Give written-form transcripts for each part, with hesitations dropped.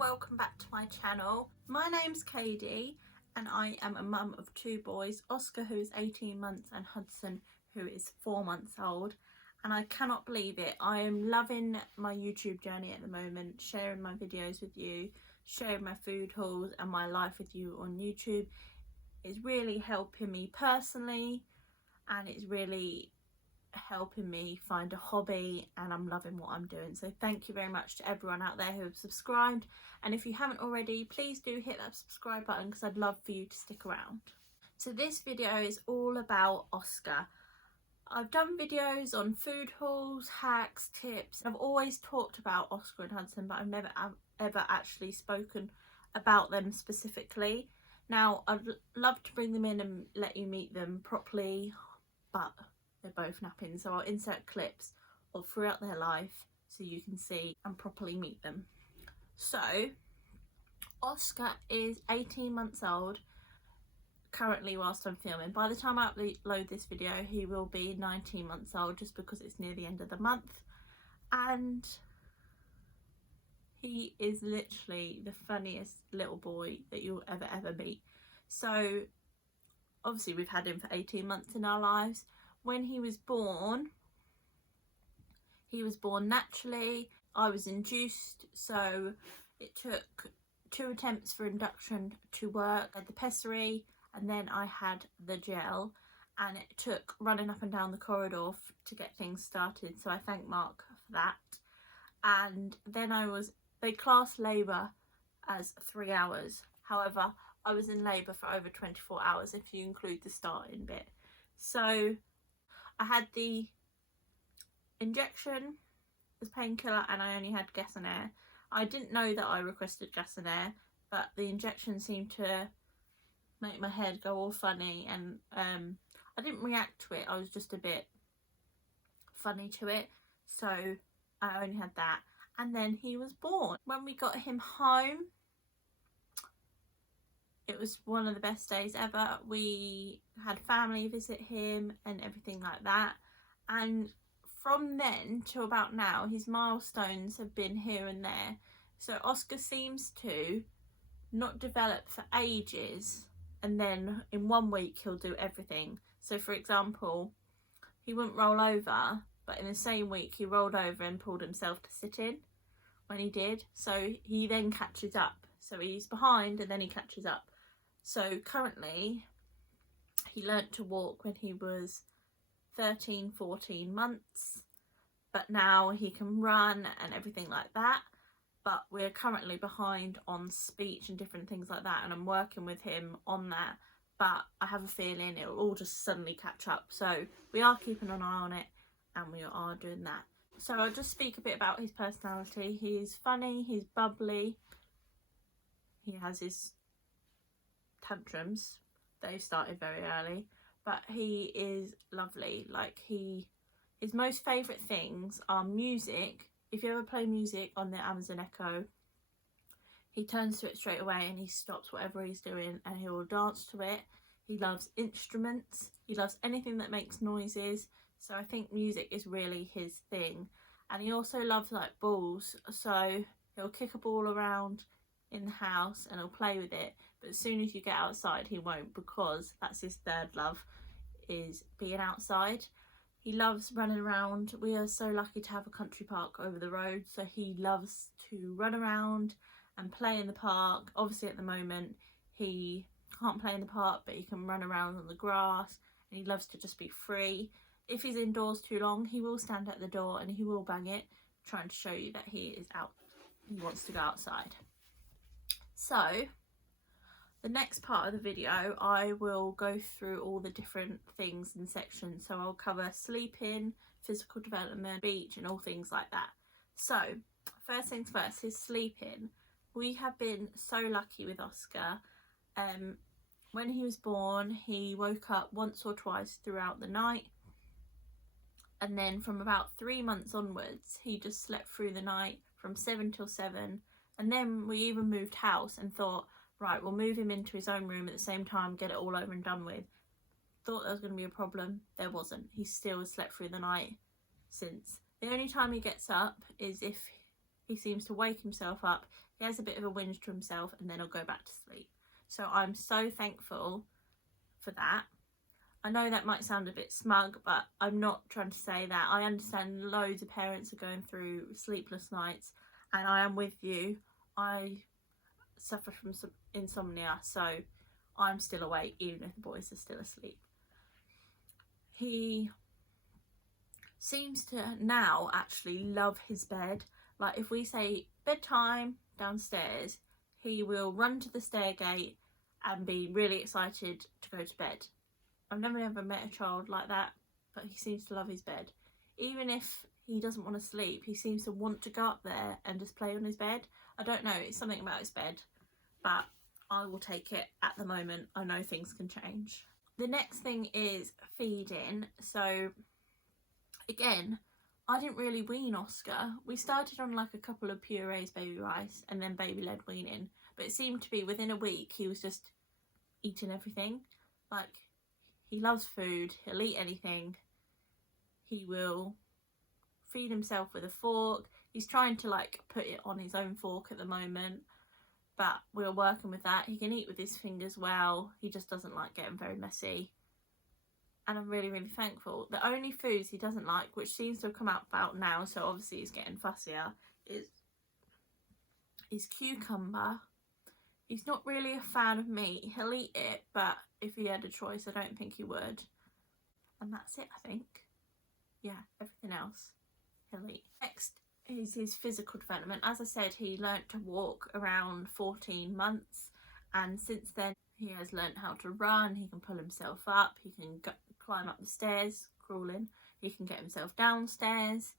welcome back to my channel. My name's Katie and I am a mum of two boys, Oscar who is 18 months and Hudson who is 4 months old, and I cannot believe it. I am loving my YouTube journey at the moment, sharing my videos with you, sharing my food hauls and my life with you on YouTube. It's really helping me personally and it's really helping me find a hobby, and I'm loving what I'm doing. So thank you very much to everyone out there who have subscribed, and if you haven't already, please do hit that subscribe button because I'd love for you to stick around. So this video is all about Oscar. I've done videos on food hauls, hacks, tips. I've always talked about Oscar and Hudson, but I've never ever actually spoken about them specifically. Now I'd love to bring them in and let you meet them properly, but they're both napping, so I'll insert clips of throughout their life so you can see and properly meet them. So Oscar is 18 months old currently whilst I'm filming. By the time I upload this video he will be 19 months old, just because it's near the end of the month, and he is literally the funniest little boy that you'll ever meet. So obviously we've had him for 18 months in our lives. When he was born naturally. I was induced, so it took 2 attempts for induction to work. I had the pessary and then I had the gel, and it took running up and down the corridor to get things started, so I thank Mark for that. And then they class labour as 3 hours. However, I was in labour for over 24 hours if you include the starting bit. So I had the injection as painkiller and I only had gas and air. I didn't know that I requested gas and air, but the injection seemed to make my head go all funny, and I didn't react to it. I was just a bit funny to it, so I only had that. And then he was born. When we got him home, it was one of the best days ever. We had family visit him and everything like that, and from then to about now his milestones have been here and there. So Oscar seems to not develop for ages, and then in 1 week he'll do everything. So for example, he wouldn't roll over, but in the same week he rolled over and pulled himself to sit in when he did. So he then catches up. So he's behind and then he catches up. So currently he learnt to walk when he was 13-14 months, but now he can run and everything like that. But we're currently behind on speech and different things like that, and I'm working with him on that, but I have a feeling it will all just suddenly catch up. So we are keeping an eye on it and we are doing that. So I'll just speak a bit about his personality. He's funny, he's bubbly, he has his tantrums. They started very early, but he is lovely. Like his most favourite things are music. If you ever play music on the Amazon Echo, he turns to it straight away and he stops whatever he's doing and he will dance to it. He loves instruments, he loves anything that makes noises, so I think music is really his thing. And he also loves like balls, so he'll kick a ball around in the house and he'll play with it, but as soon as you get outside he won't, because that's his third love, is being outside. He loves running around. We are so lucky to have a country park over the road, so he loves to run around and play in the park. Obviously at the moment he can't play in the park, but he can run around on the grass and he loves to just be free. If he's indoors too long he will stand at the door and he will bang it, trying to show you that he is out, he wants to go outside. So the next part of the video I will go through all the different things in sections. So I'll cover sleeping, physical development, speech and all things like that. So first things first, his sleeping. We have been so lucky with Oscar. When he was born he woke up once or twice throughout the night, and then from about 3 months onwards he just slept through the night from 7 till 7. And then we even moved house and thought, right, we'll move him into his own room at the same time, get it all over and done with. Thought there was going to be a problem. There wasn't. He still slept through the night since. The only time he gets up is if he seems to wake himself up, he has a bit of a whinge to himself, and then he'll go back to sleep. So I'm so thankful for that. I know that might sound a bit smug, but I'm not trying to say that. I understand loads of parents are going through sleepless nights, and I am with you. I suffer from some insomnia, so I'm still awake even if the boys are still asleep. He seems to now actually love his bed. Like if we say bedtime downstairs, he will run to the stair gate and be really excited to go to bed. I've never ever met a child like that, but he seems to love his bed. Even if he doesn't want to sleep, he seems to want to go up there and just play on his bed. I don't know, it's something about his bed, but I will take it at the moment. I know things can change. The next thing is feeding. So again, I didn't really wean Oscar. We started on like a couple of purees baby rice and then baby led weaning, but it seemed to be within a week he was just eating everything. Like, he loves food, he'll eat anything, he will feed himself with a fork. He's trying to like put it on his own fork at the moment, but we're working with that. He can eat with his fingers well, he just doesn't like getting very messy, and I'm really, really thankful. The only foods he doesn't like, which seems to have come out about now, so obviously he's getting fussier, is cucumber. He's not really a fan of meat. He'll eat it, but if he had a choice, I don't think he would. And that's it, I think. Yeah, everything else he'll eat. Next is his physical development. As I said, he learnt to walk around 14 months. And since then, he has learnt how to run. He can pull himself up. He can climb up the stairs, crawling. He can get himself downstairs.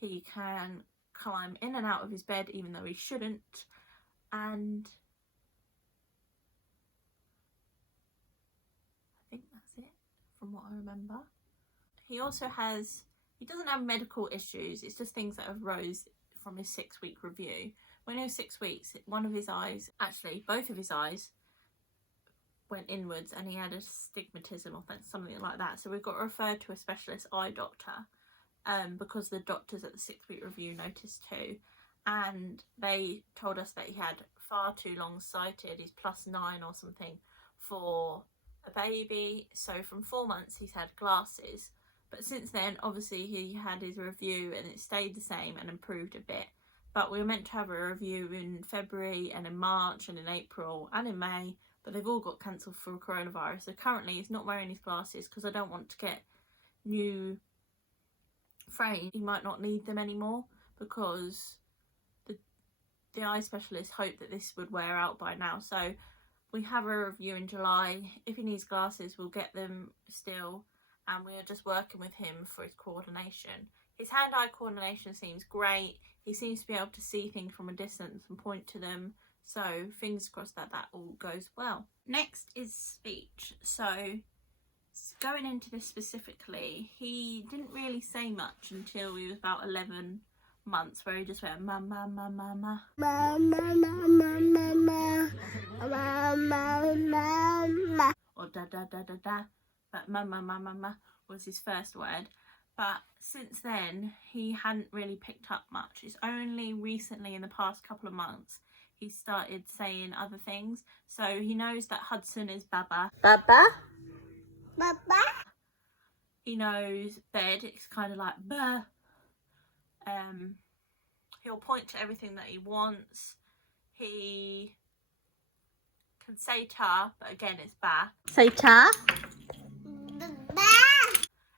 He can climb in and out of his bed, even though he shouldn't. And I think that's it from what I remember. He also he doesn't have medical issues, it's just things that have rose from his 6-week review. When he was 6 weeks, one of his eyes, actually both of his eyes, went inwards and he had astigmatism or something like that. So we got referred to a specialist eye doctor because the doctors at the 6-week review noticed too. And they told us that he had far too long sighted, he's +9 or something for a baby. So from 4 months he's had glasses, but since then obviously he had his review and it stayed the same and improved a bit. But we were meant to have a review in February and in March and in April and in May, but they've all got cancelled for coronavirus. So currently he's not wearing his glasses because I don't want to get new frames. He might not need them anymore because the eye specialist hoped that this would wear out by now. So we have a review in July. If he needs glasses, we'll get them still, and we are just working with him for his coordination. His hand-eye coordination seems great. He seems to be able to see things from a distance and point to them, so fingers crossed that that all goes well. Next is speech. So going into this specifically, he didn't really say much until he was about 11 months, where he just went mama, mama, mama, mama, mama, mama, mama, mama, or da da da da da. But mama, mama, mama was his first word. But since then, he hadn't really picked up much. It's only recently, in the past couple of months, he started saying other things. So he knows that Hudson is Baba. Baba? Baba? He knows bed, it's kind of like bah. He'll point to everything that he wants. He can say ta, but again it's ba. Say ta. Ba.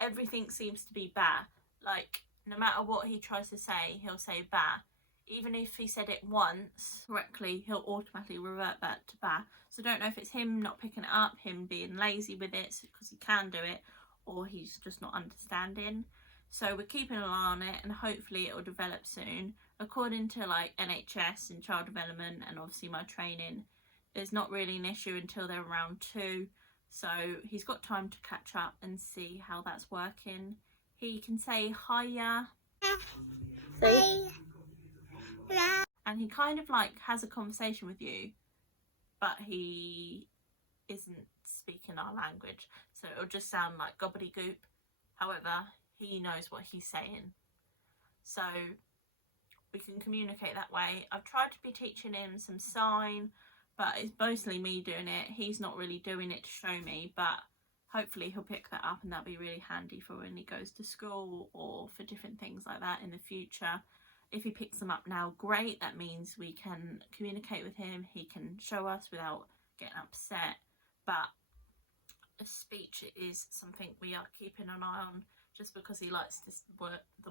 Everything seems to be ba. Like, no matter what he tries to say, he'll say ba. Even if he said it once correctly, he'll automatically revert back to ba. So I don't know if it's him not picking it up, him being lazy with it because he can do it, or he's just not understanding. So we're keeping an eye on it, and hopefully it will develop soon. According to like NHS and child development and obviously my training, there's not really an issue until they're around 2. So he's got time to catch up and see how that's working. He can say hiya. Say, and he kind of like has a conversation with you, but he isn't speaking our language. So it'll just sound like gobbledygook. However, he knows what he's saying. So we can communicate that way. I've tried to be teaching him some sign, but it's mostly me doing it. He's not really doing it to show me, but hopefully he'll pick that up, and that'll be really handy for when he goes to school or for different things like that in the future. If he picks them up now, great. That means we can communicate with him. He can show us without getting upset. But speech is something we are keeping an eye on, just because he likes the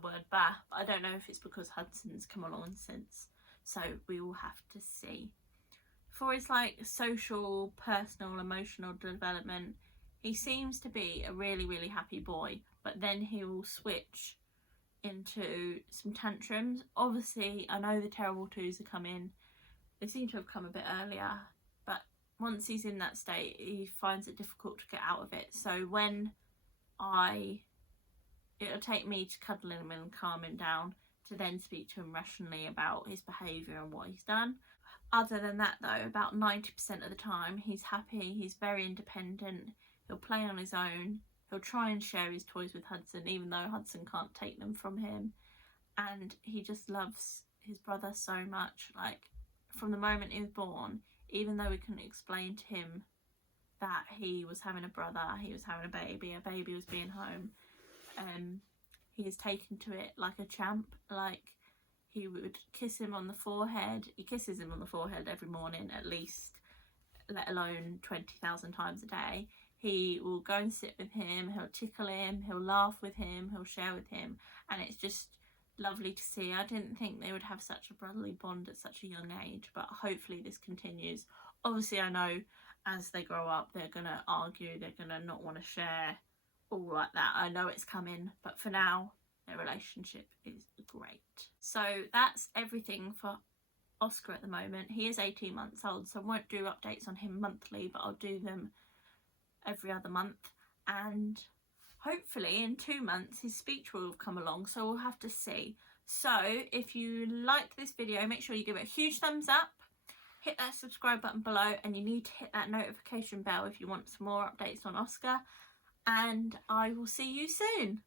word bah. But I don't know if it's because Hudson's come along since, so we will have to see. For his like social, personal, emotional development, he seems to be a really, really happy boy, but then he will switch into some tantrums. Obviously, I know the terrible twos are coming. They seem to have come a bit earlier, but once he's in that state, he finds it difficult to get out of it. So when it'll take me to cuddle him and calm him down to then speak to him rationally about his behaviour and what he's done. Other than that though, about 90% of the time he's happy, he's very independent, he'll play on his own, he'll try and share his toys with Hudson even though Hudson can't take them from him, and he just loves his brother so much. Like, from the moment he was born, even though we couldn't explain to him that he was having a brother, he was having a baby was being home, he has taken to it like a champ. Like, he would kiss him on the forehead. He kisses him on the forehead every morning at least, let alone 20,000 times a day. He will go and sit with him, he'll tickle him, he'll laugh with him, he'll share with him, and it's just lovely to see. I didn't think they would have such a brotherly bond at such a young age, but hopefully this continues. Obviously I know as they grow up they're going to argue, they're going to not want to share, all like that. I know it's coming, but for now their relationship is great. So that's everything for Oscar at the moment. He is 18 months old, so I won't do updates on him monthly, but I'll do them every other month, and hopefully in 2 months his speech will have come along, so we'll have to see. So if you liked this video, make sure you give it a huge thumbs up, hit that subscribe button below, and you need to hit that notification bell if you want some more updates on Oscar, and I will see you soon.